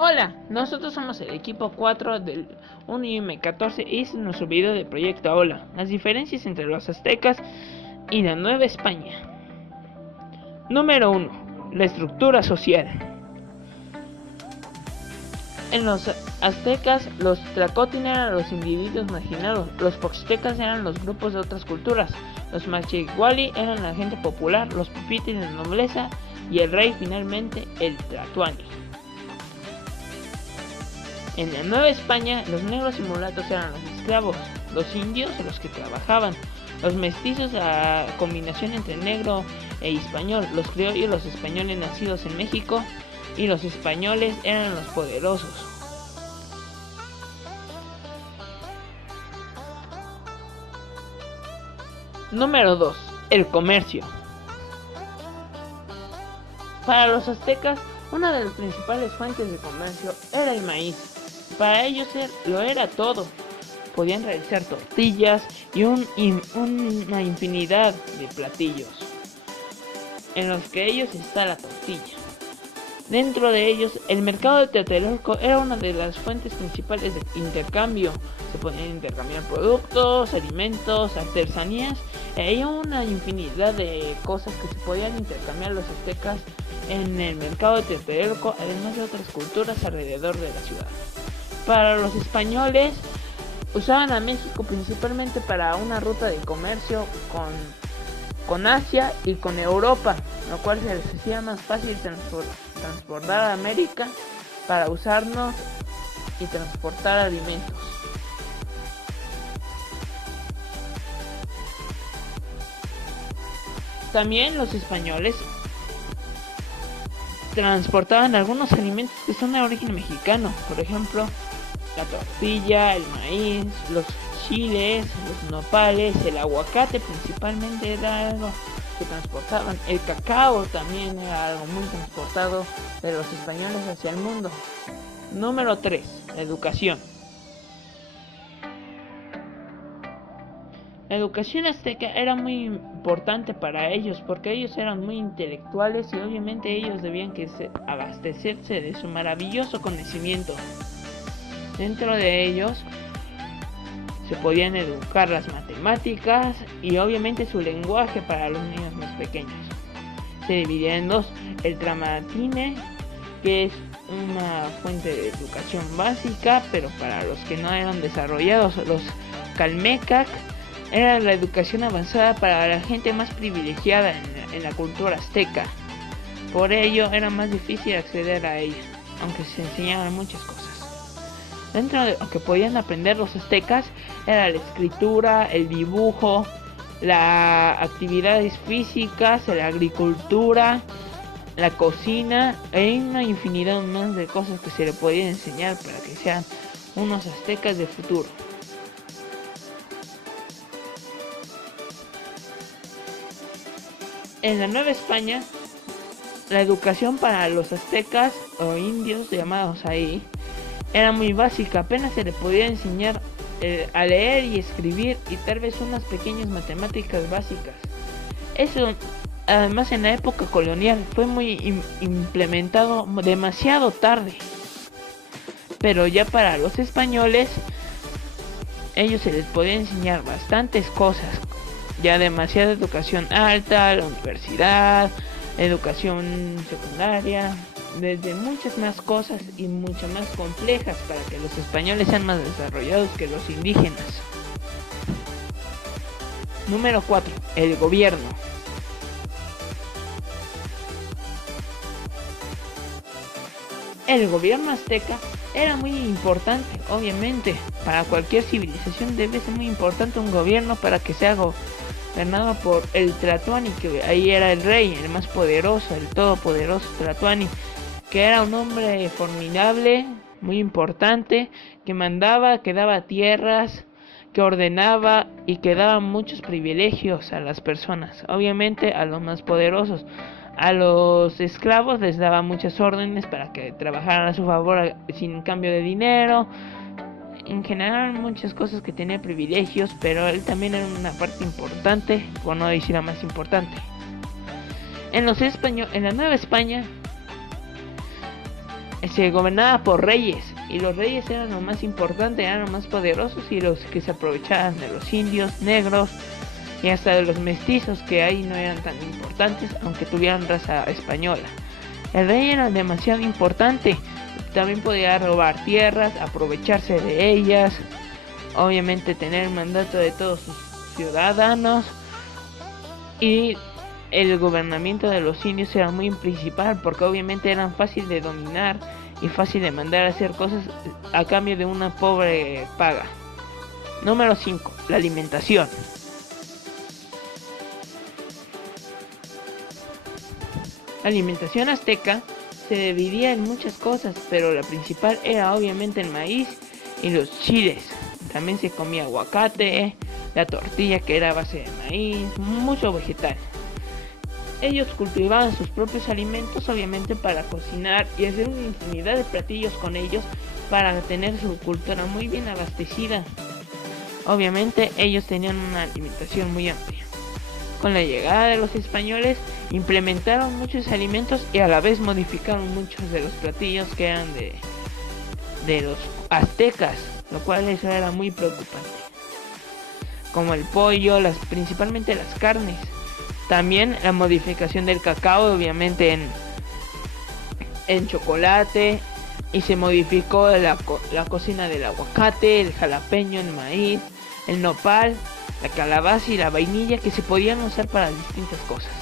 Hola, nosotros somos el equipo 4 del UNIM14 y este es nuestro video de Proyecto Hola, las diferencias entre los aztecas y la Nueva España. Número 1. La estructura social. En los aztecas, los tlacotin eran los individuos marginados, los poxtecas eran los grupos de otras culturas, los machihuali eran la gente popular, los pipites la nobleza y el rey finalmente el tlatoani. En la Nueva España, los negros y mulatos eran los esclavos, los indios los que trabajaban, los mestizos la combinación entre negro e español, los criollos los españoles nacidos en México y los españoles eran los poderosos. Número 2. El comercio. Para los aztecas, una de las principales fuentes de comercio era el maíz. Para ellos lo era todo. Podían realizar tortillas y una infinidad de platillos, en los que ellos está la tortilla. Dentro de ellos, el mercado de Tlatelolco era una de las fuentes principales de intercambio. Se podían intercambiar productos, alimentos, artesanías, y había una infinidad de cosas que se podían intercambiar los aztecas en el mercado de Tlatelolco, además de otras culturas alrededor de la ciudad. Para los españoles, usaban a México principalmente para una ruta de comercio con Asia y con Europa, lo cual se les hacía más fácil transportar a América para usarnos y transportar alimentos. También los españoles transportaban algunos alimentos que son de origen mexicano, por ejemplo, la tortilla, el maíz, los chiles, los nopales, el aguacate principalmente era algo que transportaban, el cacao también era algo muy transportado de los españoles hacia el mundo. Número 3. La educación. La educación azteca era muy importante para ellos porque ellos eran muy intelectuales y obviamente ellos debían abastecerse de su maravilloso conocimiento. Dentro de ellos se podían educar las matemáticas y obviamente su lenguaje para los niños más pequeños. Se dividía en dos: el tramatine, que es una fuente de educación básica, pero para los que no eran desarrollados. Los calmecac era la educación avanzada para la gente más privilegiada en la cultura azteca. Por ello era más difícil acceder a ella, aunque se enseñaban muchas cosas. Dentro de lo que podían aprender los aztecas era la escritura, el dibujo, las actividades físicas, la agricultura, la cocina. Hay una infinidad más de cosas que se le podían enseñar para que sean unos aztecas de futuro. En la Nueva España, la educación para los aztecas o indios llamados ahí era muy básica. Apenas se le podía enseñar a leer y escribir y tal vez unas pequeñas matemáticas básicas. Eso, además, en la época colonial fue muy implementado demasiado tarde. Pero ya para los españoles, ellos se les podía enseñar bastantes cosas. Ya demasiada educación alta, la universidad, educación secundaria, desde muchas más cosas y mucho más complejas para que los españoles sean más desarrollados que los indígenas. Número 4. El gobierno. El gobierno azteca era muy importante, obviamente. Para cualquier civilización debe ser muy importante un gobierno para que sea gobernado por el tlatoani, que ahí era el rey, el más poderoso, el todopoderoso tlatoani, que era un hombre formidable, muy importante, que mandaba, que daba tierras, que ordenaba y que daba muchos privilegios a las personas, obviamente a los más poderosos. A los esclavos les daba muchas órdenes para que trabajaran a su favor sin cambio de dinero. En general muchas cosas que tenía privilegios, pero él también era una parte importante, por no decir la más importante. En la Nueva España se gobernaba por reyes, y los reyes eran lo más importante, eran los más poderosos y los que se aprovechaban de los indios, negros y hasta de los mestizos, que ahí no eran tan importantes aunque tuvieran raza española. El rey era demasiado importante, también podía robar tierras, aprovecharse de ellas, obviamente tener el mandato de todos sus ciudadanos, y el gobernamiento de los indios era muy principal porque obviamente eran fácil de dominar y fácil de mandar a hacer cosas a cambio de una pobre paga. Número 5. La alimentación. La alimentación azteca se dividía en muchas cosas, pero la principal era obviamente el maíz y los chiles. También se comía aguacate, la tortilla que era a base de maíz, mucho vegetal. Ellos cultivaban sus propios alimentos obviamente para cocinar y hacer una infinidad de platillos con ellos para tener su cultura muy bien abastecida. Obviamente ellos tenían una alimentación muy amplia. Con la llegada de los españoles implementaron muchos alimentos y a la vez modificaron muchos de los platillos que eran de los aztecas, lo cual eso era muy preocupante. Como el pollo, principalmente las carnes. También la modificación del cacao, obviamente en chocolate, y se modificó la cocina del aguacate, el jalapeño, el maíz, el nopal, la calabaza y la vainilla, que se podían usar para distintas cosas.